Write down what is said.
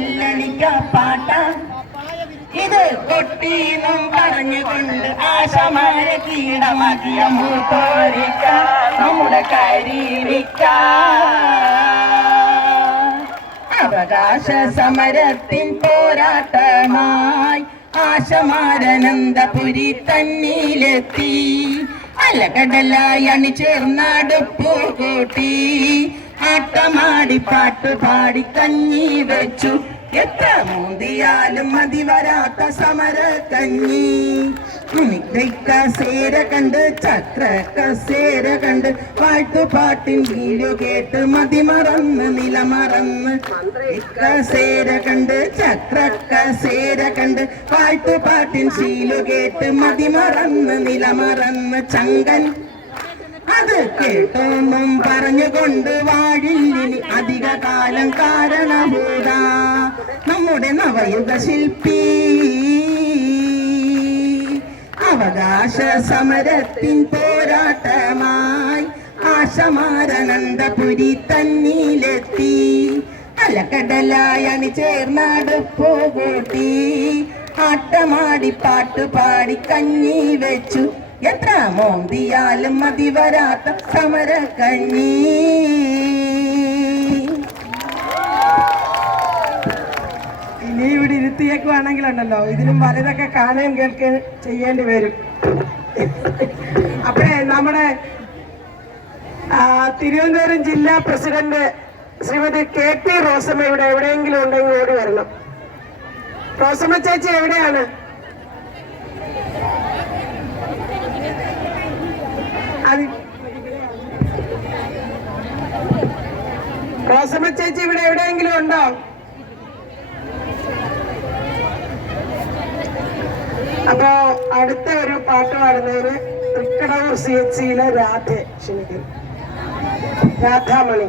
കല്ലടിക്ക പാട്ട ഇത് കൊട്ടീന്നും പറഞ്ഞുകൊണ്ട് ആശമാരെ കീടമാക്കിയ മൂത്തോരിക്ക നമ്മുടെ കരീരിക്ക അവകാശ സമരത്തിൻ പോരാട്ടമായി ആശമാരനന്ദപുരി തന്നിലെത്തി. അലകടലായി അണിചേർന്നടുപ്പു കൂട്ടി. ആട്ടമാടി പാട്ടുപാടി കഞ്ഞി വെച്ചു. എത്ര മൂന്തിയാലും മതി വരാത്ത സമര കഞ്ഞി കസേര കണ്ട് ചക്ര കസേര കണ്ട് പാട്ടുപാട്ടിൻ വീട് കേട്ട് മതി മറന്ന് നിലമറന്ന് കസേര കണ്ട് ചക്ര കസേര കണ്ട് പാട്ടുപാട്ടിൻ ശീലു കേട്ട് മതി മറന്ന് നിലമറന്ന് ചങ്കൻ അത് കേട്ടോന്നും പറഞ്ഞുകൊണ്ട് വാഴില്ലിനി അധിക കാലം കാരണഭൂത നമ്മുടെ നവയുഗ ശില്പി. അവകാശ സമരത്തിൻ പോരാട്ടമായി ആശമാരനന്ദപുരി തന്നിലെത്തി. അലക്കടലായി ചേർന്നാട് പോകൂട്ടി. ആട്ടമാടി പാട്ട് പാടി കഞ്ഞി വെച്ചു. എത്ര മോന്തിയാലും മതി വരാത്ത സമര കഞ്ഞി ഇനി ഇവിടെ ഇരുത്തിയേക്കുവാണെങ്കിലുണ്ടല്ലോ ഇതിലും വലുതൊക്കെ കാണുകയും കേൾക്കുകയും ചെയ്യേണ്ടി വരും. അപ്പോഴേ നമ്മുടെ തിരുവനന്തപുരം ജില്ലാ president Shrimati K P Rosamma ഇവിടെ എവിടെയെങ്കിലും ഉണ്ടെങ്കിൽ ഓടി വരണം. റോസമ്മ ചേച്ചി എവിടെയാണ്? റോസമ്മ ചേച്ചി ഇവിടെ എവിടെയെങ്കിലും ഉണ്ടോ? അപ്പോ അടുത്ത ഒരു പാട്ട് പാടുന്നവര് തൃക്കടവൂർ സി എച്ച് സിയിലെ രാധ ക്ഷണിക്കുന്നു. രാധാമണി.